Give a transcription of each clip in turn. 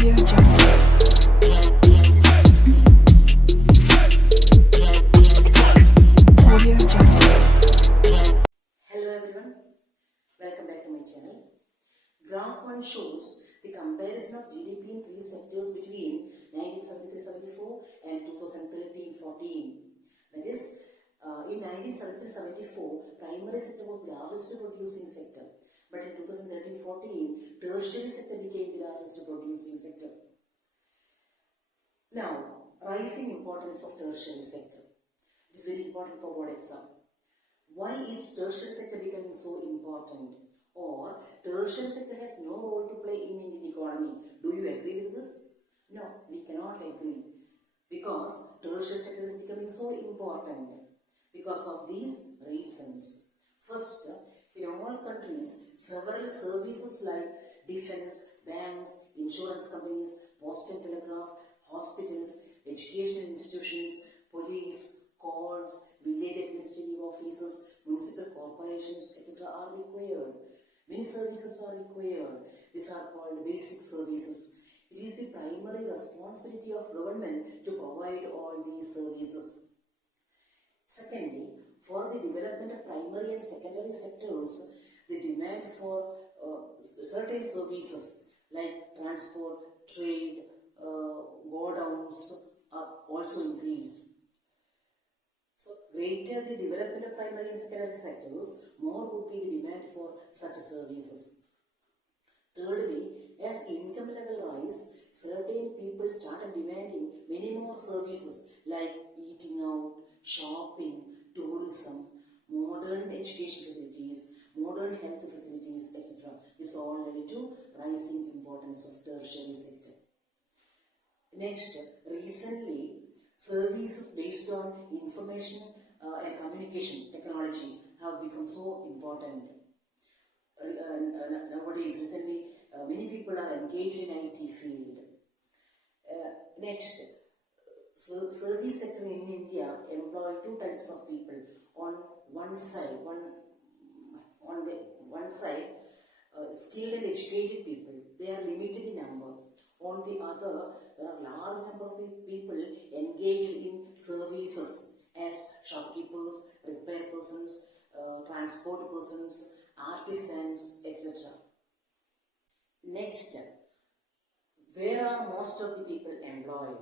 Audio Jungle. Audio Jungle. Hello everyone, welcome back to my channel. Graph 1 shows the comparison of GDP in three sectors between 1973-74 and 2013-14. That is, in 1973-74, primary sector was the largest producing sector, but in 2013-14, tertiary sector became the largest producing sector. Now, rising importance of tertiary sector. It is very important for board exam. Why is tertiary sector becoming so important? Or tertiary sector has no role to play in Indian economy. Do you agree with this? No, we cannot agree. Because tertiary sector is becoming so important because of these reasons. First, in all countries, several services like defense, banks, insurance companies, post and telegraph, hospitals, educational institutions, police, courts, village administrative offices, municipal corporations, etc. are required. Many services are required. These are called basic services. It is the primary responsibility of government to provide all these services. Secondly, for the development of primary and secondary sectors, the demand for certain services like transport, trade, godowns are also increased. So, greater the development of primary and secondary sectors, more would be the demand for such services. Thirdly, as income level rise, certain people started demanding many more services like eating out, shopping, tourism, modern education facilities, modern health facilities, etc. This all led to rising importance of tertiary sector. Next, recently, services based on information and communication technology have become so important. Nowadays, recently, many people are engaged in IT field. Next, service sector in India employ two types of people. On one side, skilled and educated people. They are limited in number. On the other, there are large number of people engaged in services as shopkeepers, repair persons, transport persons, artisans, etc. Next, where are most of the people employed?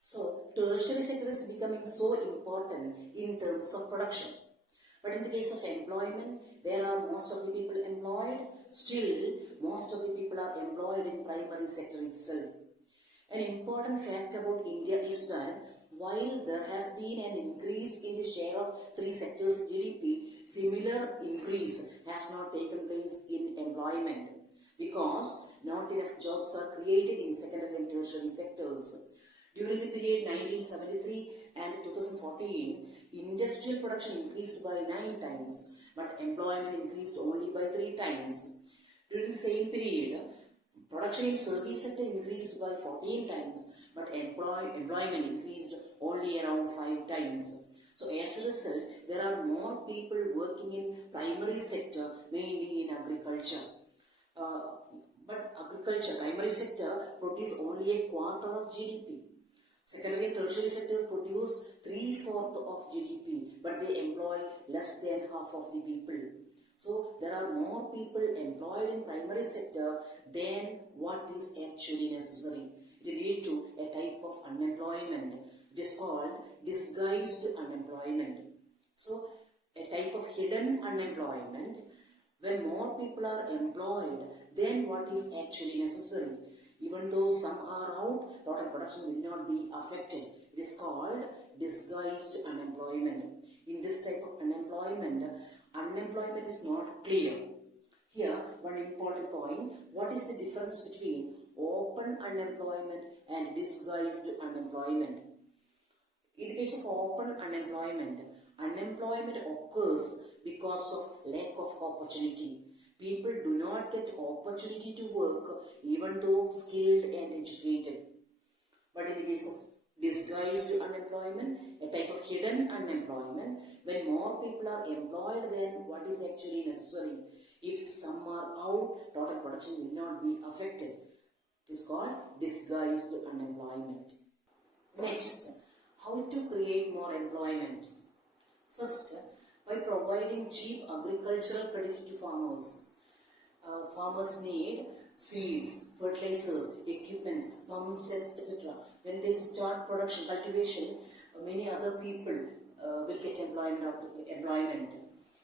So, tertiary sector is becoming so important in terms of production. But in the case of employment, where are most of the people employed? Still, most of the people are employed in primary sector itself. An important fact about India is that while there has been an increase in the share of three sectors in GDP, similar increase has not taken place in employment because not enough jobs are created in secondary and tertiary sectors. During the period 1973 and 2014, industrial production increased by 9 times, but employment increased only by 3 times. During the same period, production in service sector increased by 14 times, but employment increased only around 5 times. So as a result, there are more people working in primary sector, mainly in agriculture. But primary sector produce only a quarter of GDP. Secondary and tertiary sectors produce 3/4 of GDP, but they employ less than half of the people. So there are more people employed in primary sector than what is actually necessary. It leads to a type of unemployment. It is called disguised unemployment. So a type of hidden unemployment. When more people are employed than what is actually necessary, even though some are out, total production will not be affected. It is called disguised unemployment. In this type of unemployment is not clear. Here, one important point, what is the difference between open unemployment and disguised unemployment? In the case of open unemployment occurs because of lack of opportunity. People do not get opportunity to work even though skilled and educated. But in the case of disguised unemployment, a type of hidden unemployment, when more people are employed than what is actually necessary, If some are out, total production will not be affected. It is called disguised unemployment. Next, how to create more employment? First, by providing cheap agricultural credit to farmers. Farmers need seeds, fertilizers, equipments, pump sets, etc. When they start production, cultivation, many other people will get employment.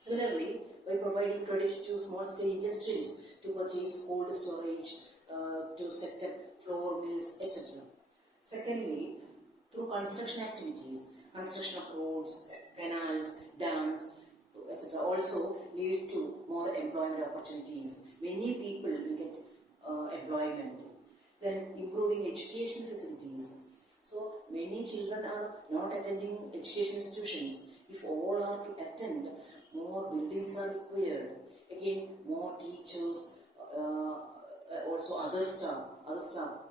Similarly, by providing credit to small-scale industries to purchase cold storage, to set up flour mills, etc. Secondly, through construction activities, construction of roads, canals, dams, etc. also lead to more employment opportunities. Many people will get employment. Then improving education facilities. So many children are not attending education institutions. If all are to attend, more buildings are required. Again, more teachers, also other staff,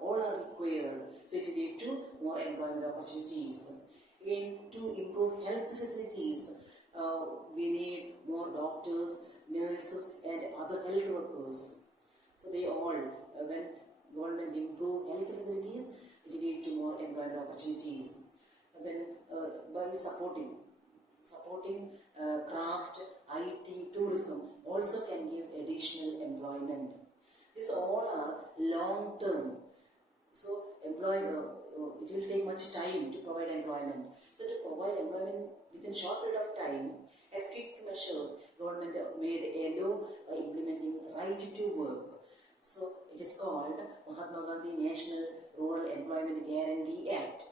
all are required. So it will lead to more employment opportunities. Again, to improve health facilities, we need more doctors, nurses and other health workers. So they all, when government improve health facilities, it will lead to more employment opportunities. And then by supporting craft, IT, tourism also can give additional employment. These all are long term. So it will take much time to provide employment. So to provide employment within short period of time, as quick measures, government made a law implementing right to work. So it is called Mahatma Gandhi National Rural Employment Guarantee Act.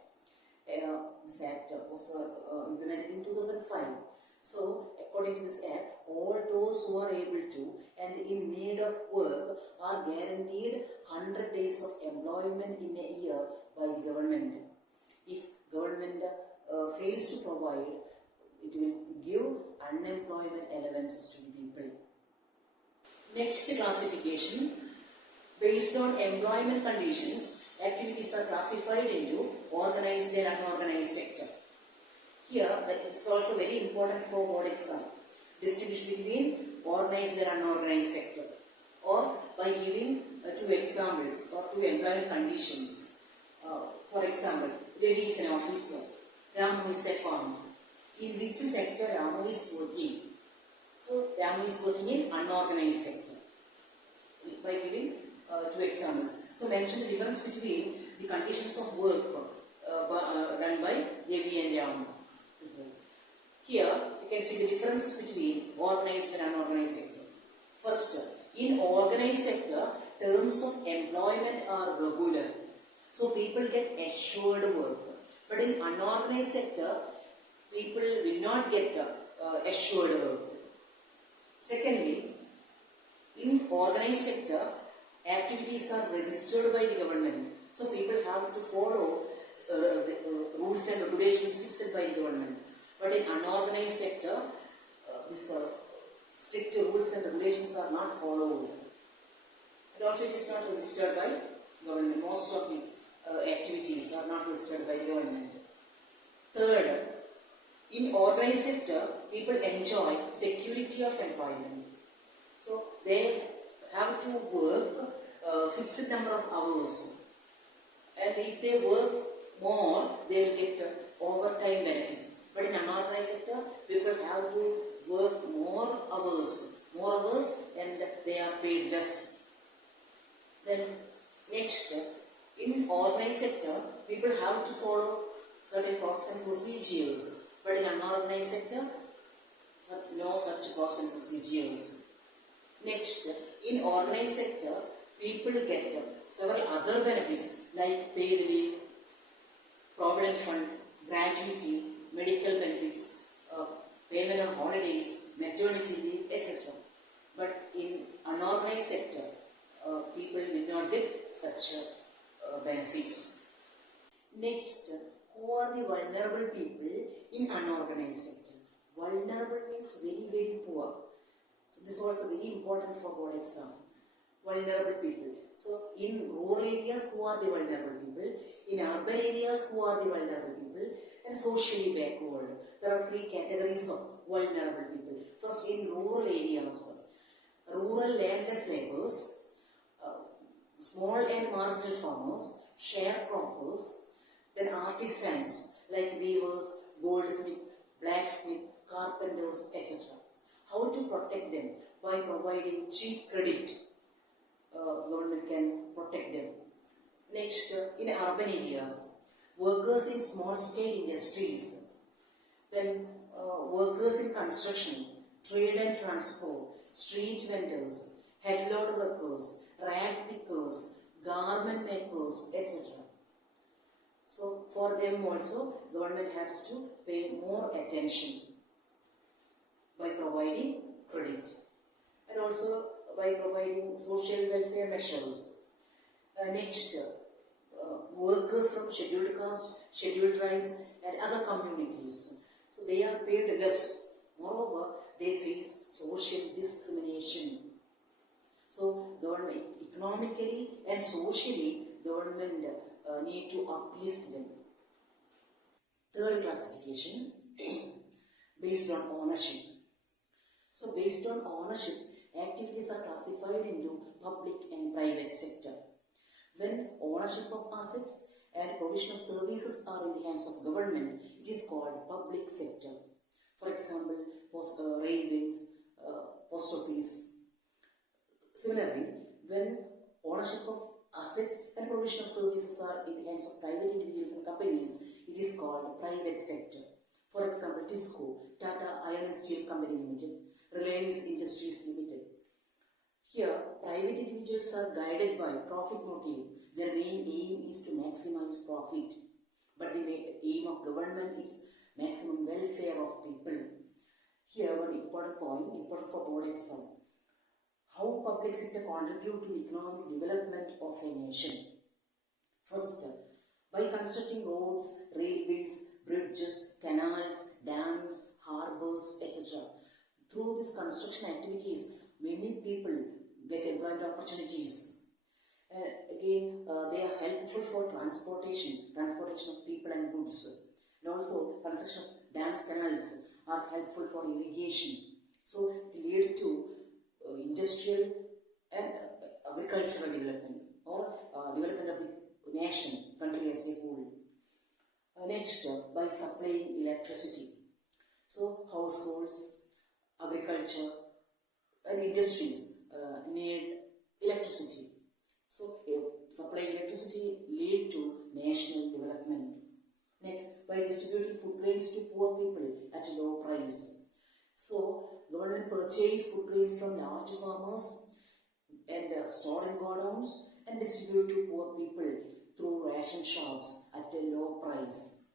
This act was implemented in 2005. So according to this act, all those who are able to and in need of work are guaranteed 100 days of employment in a year by the government. If government fails to provide, it will give unemployment allowances to the people. Next classification. Based on employment conditions, activities are classified into organized and unorganized sector. Here, it is also very important for board exam. Distinguish between organized and unorganized sector, or by giving two examples or two employment conditions. For example, Ravi is an officer, Ramu is a farmer. In which sector Ramu is working? So, Ramu is working in unorganized sector. By giving two examples. So, mention the difference between the conditions of work run by Ravi and Ramu. Here, you can see the difference between organized and unorganized sector. First, in organized sector, terms of employment are regular. So, people get assured work. But in unorganized sector, people will not get assured work. Secondly, in organized sector, activities are registered by the government. So, people have to follow the rules and regulations fixed by the government. But in unorganized sector, these strict rules and regulations are not followed. And also it is not registered by government. Most of the activities are not registered by government. Third, in organized sector, people enjoy security of employment. So they have to work fixed number of hours. And if they work more, they will get overtime benefits. But in unorganized sector, people have to work more hours and they are paid less. Then next, in organized sector, people have to follow certain process and procedures. But in unorganized sector, no such process and procedures. Next, in organized sector, people get several other benefits like paid leave, provident fund, gratuity, medical benefits, payment of holidays, maternity leave, etc. But in unorganized sector, people will not get such benefits. Next, who are the vulnerable people in unorganized sector? Vulnerable means very, very poor. So this is also very important for board exam. Vulnerable people. So in rural areas, who are the vulnerable people? In urban areas, who are the vulnerable people? And socially backward. There are three categories of vulnerable people. First, in rural areas. Rural rural landless laborers, small and marginal farmers, sharecroppers, then artisans like weavers, goldsmith, blacksmith, carpenters, etc. How to protect them? By providing cheap credit. Government can protect them. Next, in urban areas, workers in small-scale industries, then workers in construction, trade and transport, street vendors, headload workers, rag pickers, garment makers, etc. So for them also, government has to pay more attention by providing credit, and also by providing social welfare measures. Next, workers from scheduled caste, scheduled tribes and other communities. So they are paid less. Moreover, they face social discrimination. So government, economically and socially, government need to uplift them. Third classification, based on ownership. So based on ownership, activities are classified into public and private sector. When ownership of assets and provision of services are in the hands of government, it is called public sector. For example, railways, post office. Similarly, when ownership of assets and provision of services are in the hands of private individuals and companies, it is called private sector. For example, TISCO, Tata Iron and Steel Company Limited, Reliance Industries Limited. Here, private individuals are guided by profit motive. Their main aim is to maximize profit. But the aim of government is maximum welfare of people. Here, one important point, important for board exam. How public sector contribute to the economic development of a nation? First, by constructing roads, railways, bridges, canals, dams, harbors, etc. Through these construction activities, many people get employment opportunities. Again, they are helpful for transportation of people and goods. And also, construction of dams, canals are helpful for irrigation. So, it leads to industrial and agricultural development or development of the nation, country as a whole. Next, by supplying electricity. So, households, agriculture and industries need electricity. So, supplying electricity lead to national development. Next, by distributing food grains to poor people at a low price. So, government purchase food grains from large farmers and store in godowns and distribute to poor people through ration shops at a low price.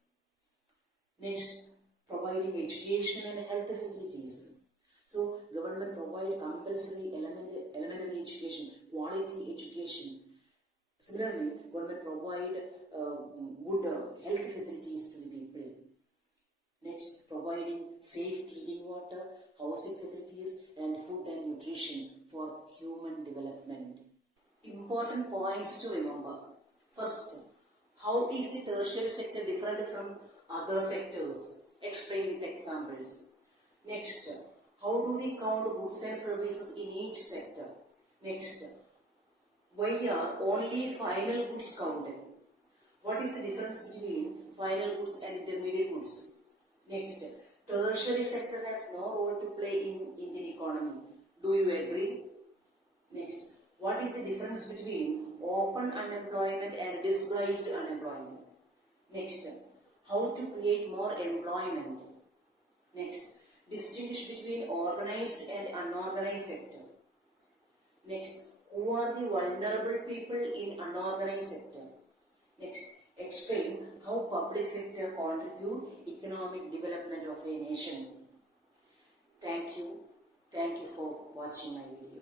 Next, providing education and health facilities. So, government provide compulsory elementary education, quality education. Similarly, government provide good health facilities to the people. Next, providing safe drinking water, housing facilities and food and nutrition for human development. Important points to remember. First, how is the tertiary sector different from other sectors? Explain with examples. Next, how do we count goods and services in each sector? Next, why are only final goods counted? What is the difference between final goods and intermediate goods? Next, tertiary sector has no role to play in Indian economy. Do you agree? Next, what is the difference between open unemployment and disguised unemployment? Next, how to create more employment? Next, distinguish between organized and unorganized sector. Next, who are the vulnerable people in unorganized sector? Next, explain how public sector contribute economic development of a nation. Thank you. Thank you for watching my video.